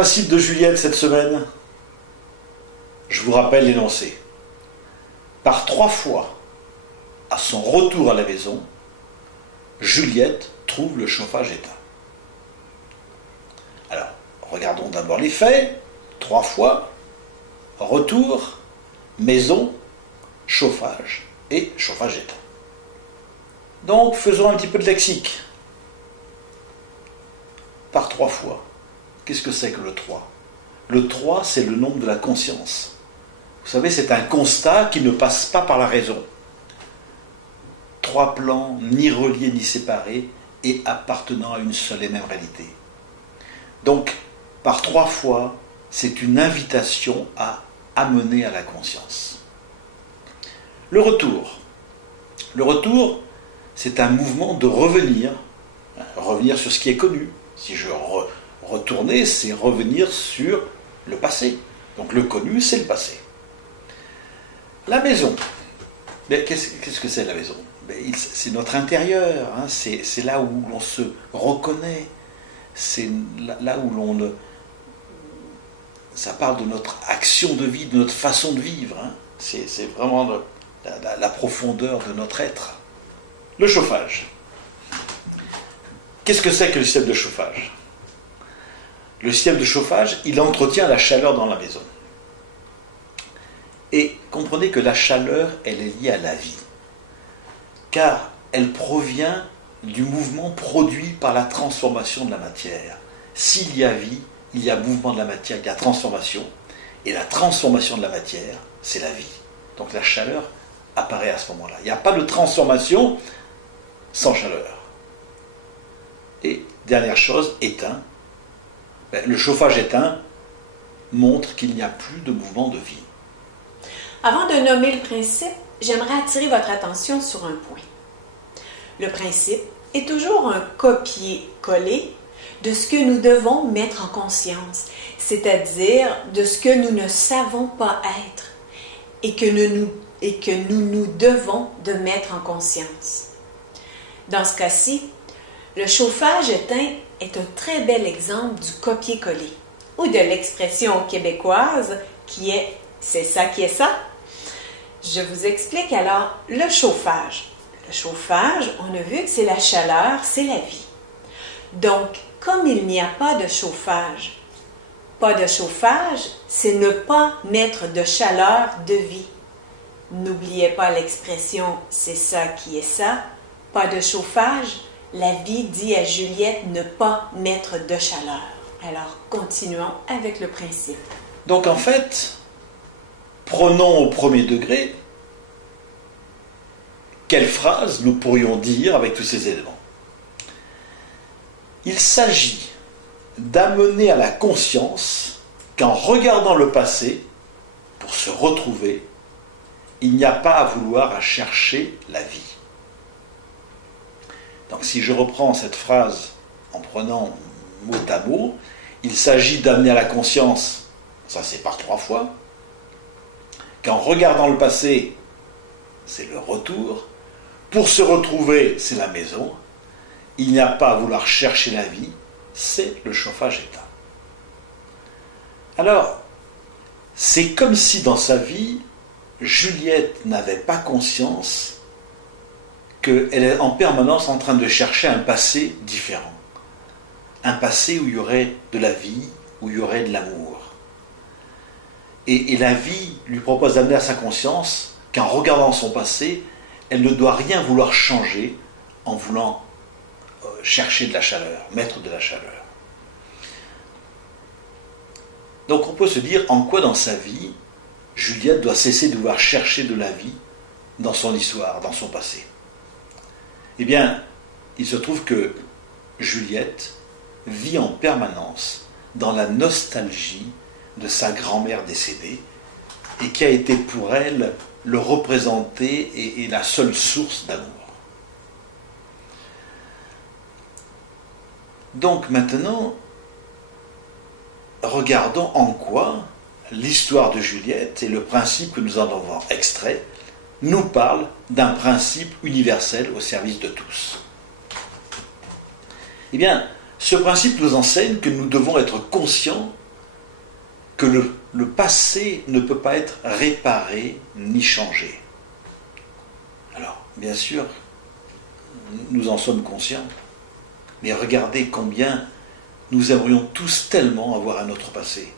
principe de Juliette cette semaine, je vous rappelle l'énoncé. Par 3 fois, à son retour à la maison, Juliette trouve le chauffage éteint. Alors, regardons d'abord les faits. 3 fois, retour, maison, chauffage et chauffage éteint. Donc, faisons un petit peu de lexique. Par 3 fois. Qu'est-ce que c'est que le 3? Le 3, c'est le nombre de la conscience. Vous savez, c'est un constat qui ne passe pas par la raison. 3 plans, ni reliés ni séparés, et appartenant à une seule et même réalité. Donc, par 3 fois, c'est une invitation à amener à la conscience. Le retour. Le retour, c'est un mouvement de revenir sur ce qui est connu. Si je retournais, c'est revenir sur le passé. Donc le connu, c'est le passé. La maison. Mais qu'est-ce que c'est la maison? C'est notre intérieur, hein. C'est là où l'on se reconnaît. C'est là où l'on... Ça parle de notre action de vie, de notre façon de vivre. Hein. C'est vraiment la profondeur de notre être. Le chauffage. Qu'est-ce que c'est que le système de chauffage? Le système de chauffage, il entretient la chaleur dans la maison. Et comprenez que la chaleur, elle est liée à la vie. Car elle provient du mouvement produit par la transformation de la matière. S'il y a vie, il y a mouvement de la matière, il y a transformation. Et la transformation de la matière, c'est la vie. Donc la chaleur apparaît à ce moment-là. Il n'y a pas de transformation sans chaleur. Et dernière chose, éteint. Le chauffage éteint montre qu'il n'y a plus de mouvement de vie. Avant de nommer le principe, j'aimerais attirer votre attention sur un point. Le principe est toujours un copier-coller de ce que nous devons mettre en conscience, c'est-à-dire de ce que nous ne savons pas être et que nous devons de mettre en conscience. Dans ce cas-ci, le chauffage éteint est un très bel exemple du copier-coller ou de l'expression québécoise qui est « c'est ça qui est ça ». Je vous explique alors le chauffage. Le chauffage, on a vu que c'est la chaleur, c'est la vie. Donc, comme il n'y a pas de chauffage, c'est ne pas mettre de chaleur de vie. N'oubliez pas l'expression « c'est ça qui est ça », pas de chauffage. La vie dit à Juliette ne pas mettre de chaleur. Alors, continuons avec le principe. Donc en fait, prenons au premier degré, quelle phrase nous pourrions dire avec tous ces éléments? Il s'agit d'amener à la conscience qu'en regardant le passé, pour se retrouver, il n'y a pas à vouloir à chercher la vie. Donc si je reprends cette phrase en prenant mot à mot, il s'agit d'amener à la conscience, ça c'est par 3 fois, qu'en regardant le passé, c'est le retour, pour se retrouver, c'est la maison, il n'y a pas à vouloir chercher la vie, c'est le chauffage éteint. Alors, c'est comme si dans sa vie, Juliette n'avait pas conscience qu'elle est en permanence en train de chercher un passé différent. Un passé où il y aurait de la vie, où il y aurait de l'amour. Et la vie lui propose d'amener à sa conscience qu'en regardant son passé, elle ne doit rien vouloir changer en voulant chercher de la chaleur, mettre de la chaleur. Donc on peut se dire en quoi dans sa vie, Juliette doit cesser de vouloir chercher de la vie dans son histoire, dans son passé. Eh bien, il se trouve que Juliette vit en permanence dans la nostalgie de sa grand-mère décédée et qui a été pour elle le représenter et la seule source d'amour. Donc maintenant, regardons en quoi l'histoire de Juliette et le principe que nous en avons extrait nous parlent d'un principe universel au service de tous. Eh bien, ce principe nous enseigne que nous devons être conscients que le passé ne peut pas être réparé ni changé. Alors, bien sûr, nous en sommes conscients, mais regardez combien nous aimerions tous tellement avoir un autre passé.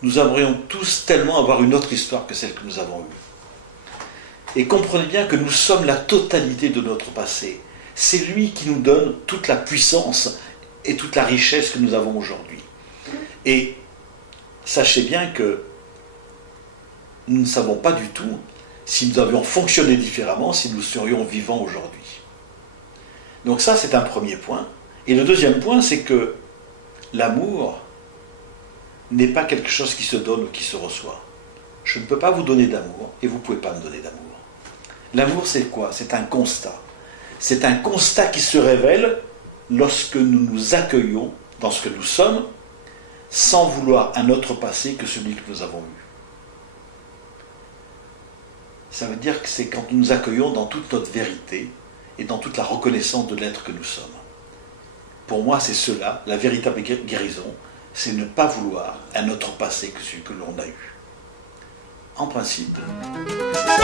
Nous aimerions tous tellement avoir une autre histoire que celle que nous avons eue. Et comprenez bien que nous sommes la totalité de notre passé. C'est lui qui nous donne toute la puissance et toute la richesse que nous avons aujourd'hui. Et sachez bien que nous ne savons pas du tout si nous avions fonctionné différemment, si nous serions vivants aujourd'hui. Donc ça, c'est un premier point. Et le deuxième point, c'est que l'amour n'est pas quelque chose qui se donne ou qui se reçoit. Je ne peux pas vous donner d'amour et vous ne pouvez pas me donner d'amour. L'amour, c'est quoi? C'est un constat. C'est un constat qui se révèle lorsque nous nous accueillons dans ce que nous sommes, sans vouloir un autre passé que celui que nous avons eu. Ça veut dire que c'est quand nous nous accueillons dans toute notre vérité et dans toute la reconnaissance de l'être que nous sommes. Pour moi, c'est cela, la véritable guérison, c'est ne pas vouloir un autre passé que celui que l'on a eu. En principe, c'est ça.